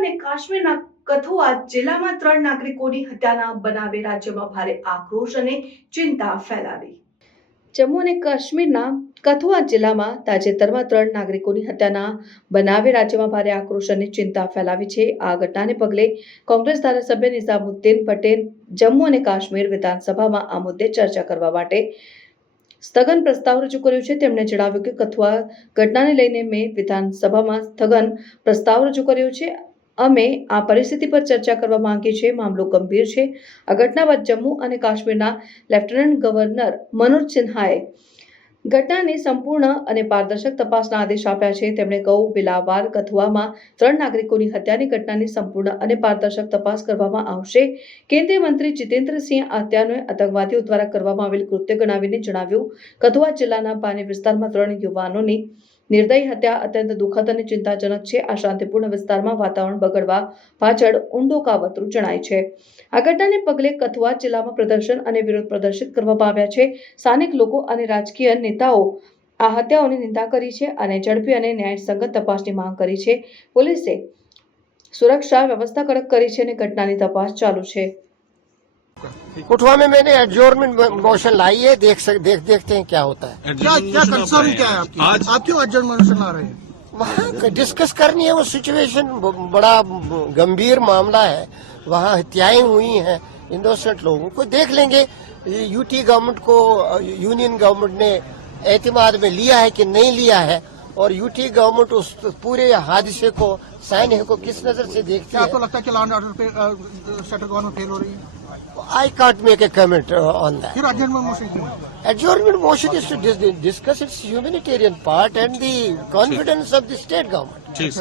અને કાશ્મીરના કથુઆ જિલ્લામાં 3 નાગરિકોની હત્યાના બનાવે રાજ્યમાં ભારે આક્રોશ અને ચિંતા ફેલાવી। જમ્મુ અને કાશ્મીરના કથુઆ જિલ્લામાં તાજેતરમાં 3 નાગરિકોની હત્યાના બનાવે રાજ્યમાં ભારે આક્રોશ અને ચિંતા ફેલાવી છે। આ ઘટનાને પગલે કોંગ્રેસ ધારાસભ્ય નિઝામુદ્દીન પટેલ જમ્મુ અને કાશ્મીર વિધાનસભામાં આ મુદ્દે ચર્ચા કરવા માટે સ્થગન પ્રસ્તાવ રજૂ કર્યો છે। તેમણે જણાવ્યું કે કથુઆ ઘટનાને લઈને મેં વિધાનસભામાં સ્થગન પ્રસ્તાવ રજૂ કર્યો છે। અમે આ પરિસ્થિતિ પર ચર્ચા કરવા માંગીએ છીએ। મામલો ગંભીર છે। આ ઘટના બાદ જમ્મુ અને કાશ્મીરના લેફ્ટનન્ટ ગવર્નર મનોજ સિન્હાએ ઘટનાની સંપૂર્ણ અને પારદર્શક તપાસના આદેશ આપ્યા છે। તેમણે કહ્યું, બિલાવાર કથુઆમાં 3 નાગરિકોની હત્યાની ઘટનાની સંપૂર્ણ અને પારદર્શક તપાસ કરવામાં આવશે। કેન્દ્રીય મંત્રી જીતેન્દ્રસિંહે આ હત્યાને આતંકવાદીઓ દ્વારા કરવામાં આવેલ કૃત્ય ગણાવીને જણાવ્યું, કથુઆ જિલ્લાના પાની વિસ્તારમાં 3 યુવાનોની નિર્દયી હત્યા અત્યંત દુઃખદ અને ચિંતાજનક છે। આ શાંતિપૂર્ણ વિસ્તારમાં વાતાવરણ બગડવા પાછળ ઊંડો કાવતરું જણાય છે। આ ઘટનાને પગલે કથુઆ જિલ્લામાં પ્રદર્શન અને વિરોધ પ્રદર્શિત કરવામાં આવ્યા છે। સ્થાનિક લોકો અને રાજકીય નેતાઓ આ હત્યાઓની નિંદા કરી છે અને ઝડપી અને ન્યાયસંગત તપાસની માંગ કરી છે। પોલીસે સુરક્ષા વ્યવસ્થા કડક કરી છે અને ઘટનાની તપાસ ચાલુ છે। कठुआ में मैंने एडजोर्नमेंट मोशन लाई है। देखते हैं क्या होता है। क्या कंसर्न क्या है आपकी? आज आप क्यों एडजोर्नमेंट मोशन ला रहे हैं? वहाँ डिस्कस करनी है। वो सिचुएशन बड़ा गंभीर मामला है। वहाँ हत्याएं हुई हैं इनोसेंट लोगों को। देख लेंगे यूटी गवर्नमेंट को, यूनियन गवर्नमेंट ने एतमाद में लिया है कि नहीं लिया है, और यूटी गवर्नमेंट उस पूरे हादसे को सैन्य को किस नजर से देखती है। आपको लगता है कि लॉ एंड ऑर्डर पे सेंट्रल गवर्नमेंट फेल हो रही है? I can't make a comment on that. फिर एडजोर्नमेंट मोशन क्यों? Adjournment motion is to discuss its humanitarian part and the confidence of the state government.